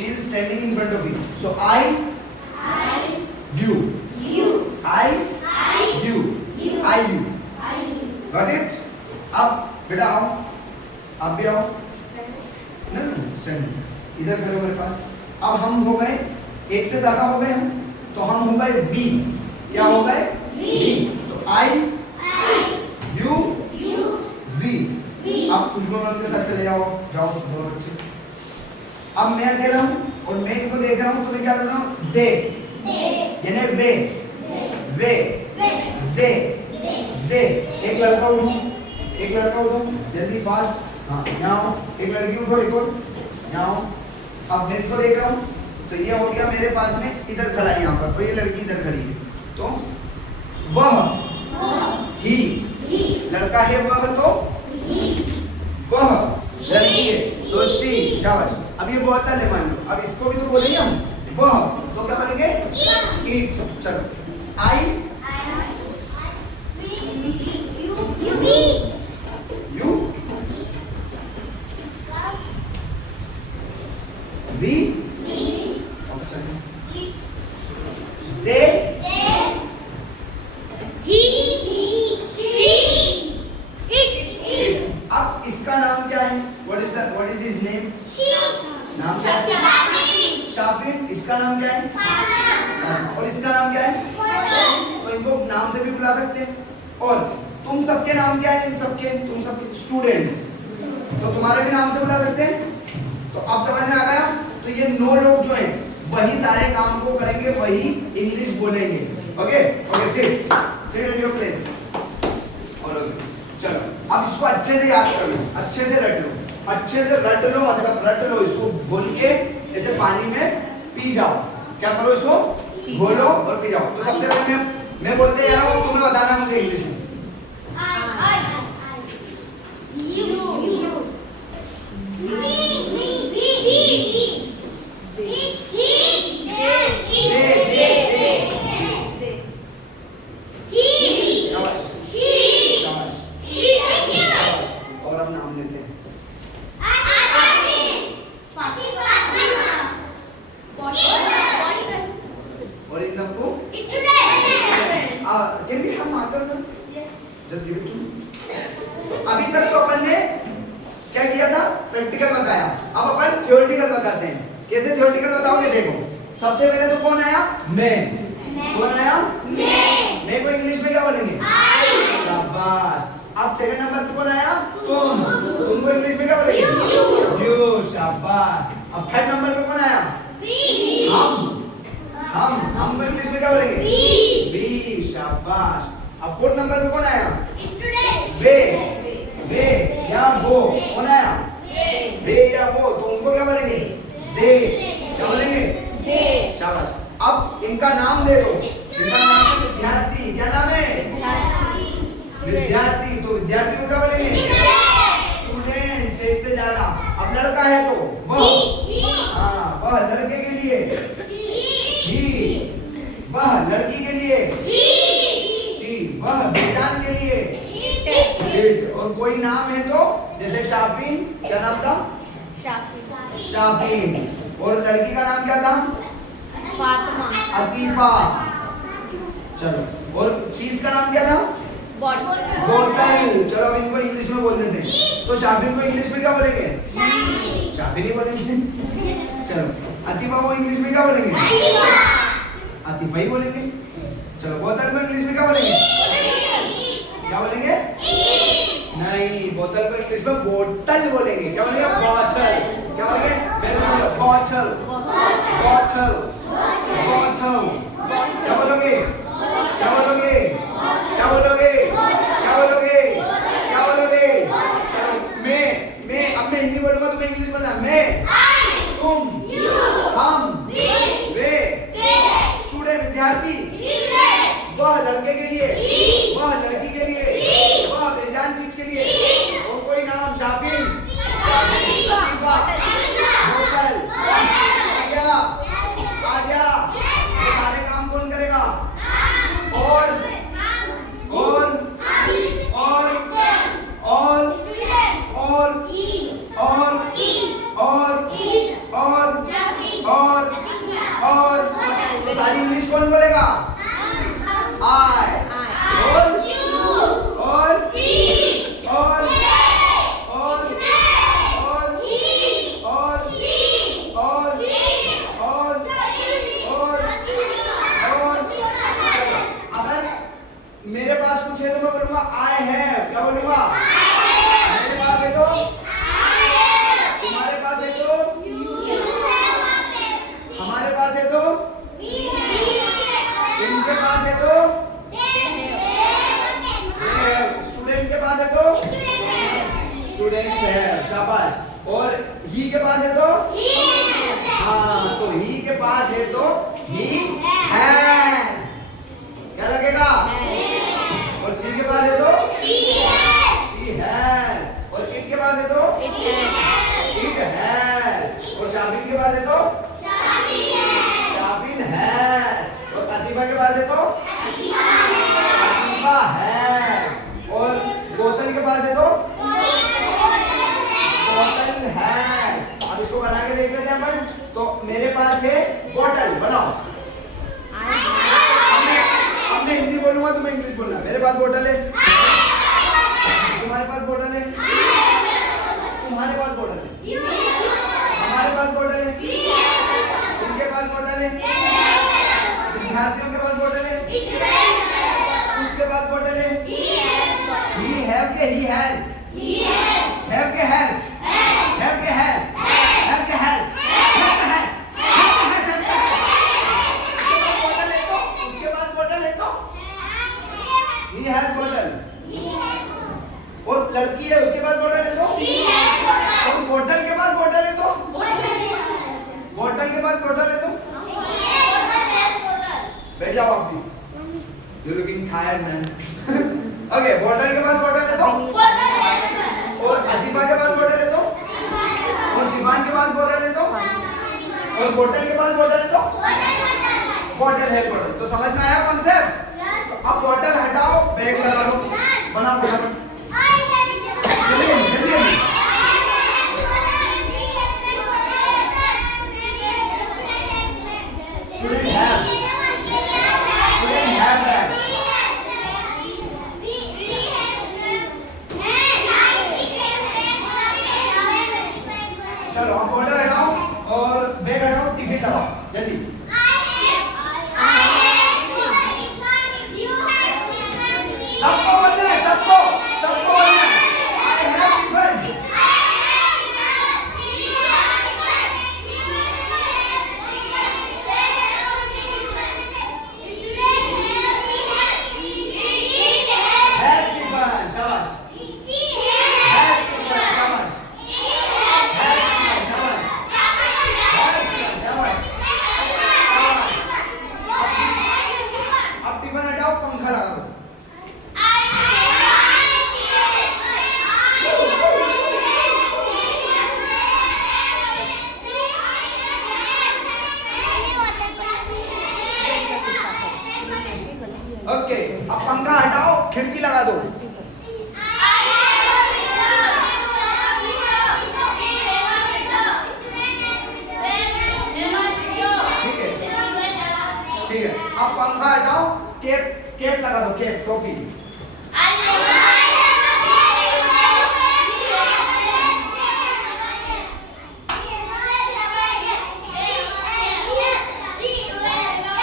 She is standing in front of you. So I, you, I, you, I, you. Got it? अब बेटा आओ, आप भी आओ. नहीं स्टैंड इधर खड़े हो मेरे पास. अब हम हो गए एक से ज्यादा हो गए हम, तो हम हो गए वी. क्या हो गए? वी. तो आई, यू, वी. अब खुशबू मैम के साथ चले जाओ दोनों बच्चे. अब मैं अकेला हूँ और मैं इनको देख रहा हूँ, तो मैं क्या कर रहा हूँ? दे, यानी वे, दे. एक लड़का उठो जल्दी फास्ट. हाँ यहाँ आओ. एक लड़की उठो, एक और यहाँ आओ. अब मैं इसको देख रहा हूँ, तो ये हो गया मेरे पास में, इधर खड़ा है यहाँ पर, तो ये लड़की इधर खड़ी है. तो वह, ही, लड़का है वह, तो वह लड़की है, तो शी. शाबाश. अब ये बहुत सारे मान लो. अब इसको भी तो बोलेंगे हम. वह, तो क्या बोलेंगे? ईट. चलो. आई, यू, वी, दे, अब इसका नाम क्या है? What is his name? नाम क्या है? शाफिन. इसका नाम क्या है? और इसका नाम क्या है? तो इनको नाम से भी बुला सकते हैं. और तुम सबके नाम क्या है? तुम सबके स्टूडेंट्स, तो तुम्हारे भी नाम से बुला सकते हैं. तो अब समझ में आ गया. तो ये 9 लोग जो हैं वही सारे काम को करेंगे, वही इंग्लिश बोलेंगे. Okay sit in your place. चलो अब इसको अच्छे से याद कर लो, अच्छे से रट लो, मतलब रट लो. इसको घोल के ऐसे पानी में पी जाओ. क्या करो? इसको घोलो और पी जाओ. तो सबसे पहले मैं बोलते जा रहा हूँ, तुम्हें बताना मुझे इंग्लिश में. और अब नाम लेते हैं. और इन सबको can we have marker? Just give it to me. अभी तक तो अपन ने क्या किया था? प्रैक्टिकल बताया. अब अपन थ्योरेटिकल बताते हैं. कैसे थ्योरेटिकल बताओगे? देखो, सबसे पहले तो कौन आया? मैं. कौन आया? मैं को इंग्लिश में क्या बोलेंगे? शाबाश. अब सेकंड नंबर पे कौन आया? तुमको इंग्लिश में क्या बोलेंगे? यू. शाबाश. अब थर्ड नंबर पे कौन आया? हम इंग्लिश में क्या बोलेंगे? वी. शाबाश. अब फोर्थ नंबर पे कौन आया? वे या वो. कौन आया? वे या वो. तो उनको क्या बोलेंगे? दे. क्या बोलेंगे? शाबाश. अब इनका नाम दे दो. इनका नाम है विद्यार्थी. क्या नाम है? विद्यार्थी. तो विद्यार्थी को क्या बोलेंगे? स्टूडेंट्स. एक से ज्यादा. अब लड़का है तो वह लड़के के लिए. ही. वह लड़की के लिए. शी. वह बेजान के लिए. इट. और कोई नाम है तो जैसे शाफिन. क्या नाम था? शाफिन. और लड़की का नाम क्या था? अतीफा. चलो. और चीज का नाम क्या था? बोतल. चलो अब इनको इंग्लिश में बोल देते हैं. तो शाफिन को इंग्लिश में क्या बोलेंगे? शाफिन ही बोलेंगे. चलो. अतीफा को इंग्लिश में क्या बोलेंगे? अतीफा ही बोलेंगे. चलो. बोतल को इंग्लिश में क्या बोलेंगे? क्या बोलेंगे? नहीं, बोतल को इंग्लिश में बोतल बोलेंगे. क्या बोलेंगे? बॉटल. क्या बोलेंगे? बॉटल. क्या बोलोगे? मैं अब मैं हिंदी बोलूंगा, तुम्हें इंग्लिश बोलना. मैं, तुम, हम, वे, स्टूडेंट विद्यार्थी, वह लड़के के लिए, वह लड़की के लिए, वह बेजान चीज के लिए. और कोई नाम? शाफिन, बोतल. हमारी इंग्लिश कौन बोलेगा? आई। और मेरे पास कुछ है तो मैं बोलूंगा आई हैव। क्या बोलूंगा? मेरे पास है तो तुम्हारे पास है तो हमारे पास है तो इनके पास है तो स्टूडेंट के पास है तो स्टूडेंट है। शाबाश। और ही के पास है तो हाँ, तो ही के पास है तो ही हैज। क्या लगेगा? और सी के पास है तो शी हैज। और इट के पास है तो इट हैज। और शाबिन के पास है तो शाबिन हैज। और अतीफा के पास है तो अतीफा हैज। और बोतल के पास है तो बोतल हैज। अब इसको बना के देख लेते हैं अपन। तो मेरे पास है बोतल। बनाओ। अब मैं हिंदी बोलूंगा, तुम्हें इंग्लिश बोलना। मेरे पास बोतल है, तुम्हारे पास बोतल है, तुम्हारे पास बोतल है, हमारे पास बोतल है, उनके पास बोतल है, विद्यार्थियों के पास बोतल है, उसके पास बोतल है। ही हैव के ही हैज, हैव के हैज, हैव के हैज, हैव के हैज, हैव के हैज, he has bottle। और लड़की है उसके पास बॉटल है तो और बॉटल के पास बॉटल है तो बॉटल के पास बॉटल है तो बैठ जाओ आप भी। You looking tired man. Okay, bottle के पास बॉटल है तो और अदीबा के पास बॉटल है तो और शिवान के पास बॉटल है तो और बॉटल के पास बॉटल है तो बॉटल है बॉटल। तो समझ में आया कॉन्सेप्ट? अब बॉटल हटाओ, बैग लगा लो, बनाओ फटाफट। चलो अब बॉटल हटाओ और बैग हटाओ, टिफिन लगाओ जल्दी। सबको बोलना है, सबको सबको बोलना है। I have tiffin. Has tiffin. शाबाश। Has tiffin. शाबाश। Has tiffin. शाबाश। Has tiffin. शाबाश। अब टिफिन हटाओ, पंखा लगा दो। ओके, अब पंखा हटाओ, खिड़की लगा दो। ठीक है, ठीक है। अब पंखा हटाओ, कैप लगा दो, कैप टोपी।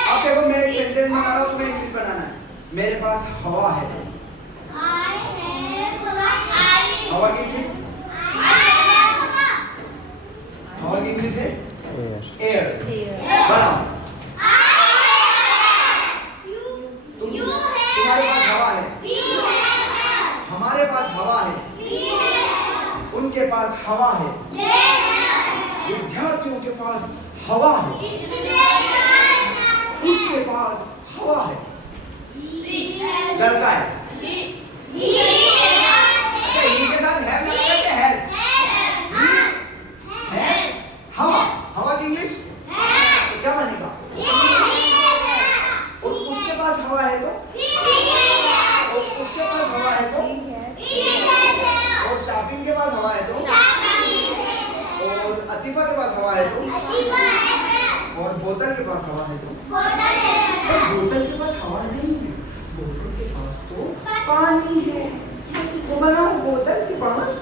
अब देखो, मैं एक सेंटेंस बना रहा हूँ, तुम्हें इंग्लिश बनाना है। मेरे पास हवा है। हवा की इंग्लिश, हवा की इंग्लिश है एयर। बनाओ। तुम्हारे पास हवा है, हमारे पास हवा है, उनके पास हवा है, विद्यार्थियों के पास हवा है, उसके पास हवा है। लड़का है। अच्छा, ही के साथ है लगेगा कि हैज? हैज हवा। हवा की इंग्लिश क्या बनेगा? और उसके पास हवा है तो और उसके पास हवा है तो और शाफिन के पास हवा है तो और अतीफा के पास हवा है तो और बोतल के पास हवा है तो बोतल के पास हवा नहीं है, बोतल के पास तो पानी है। तो बनाओ बोतल के पास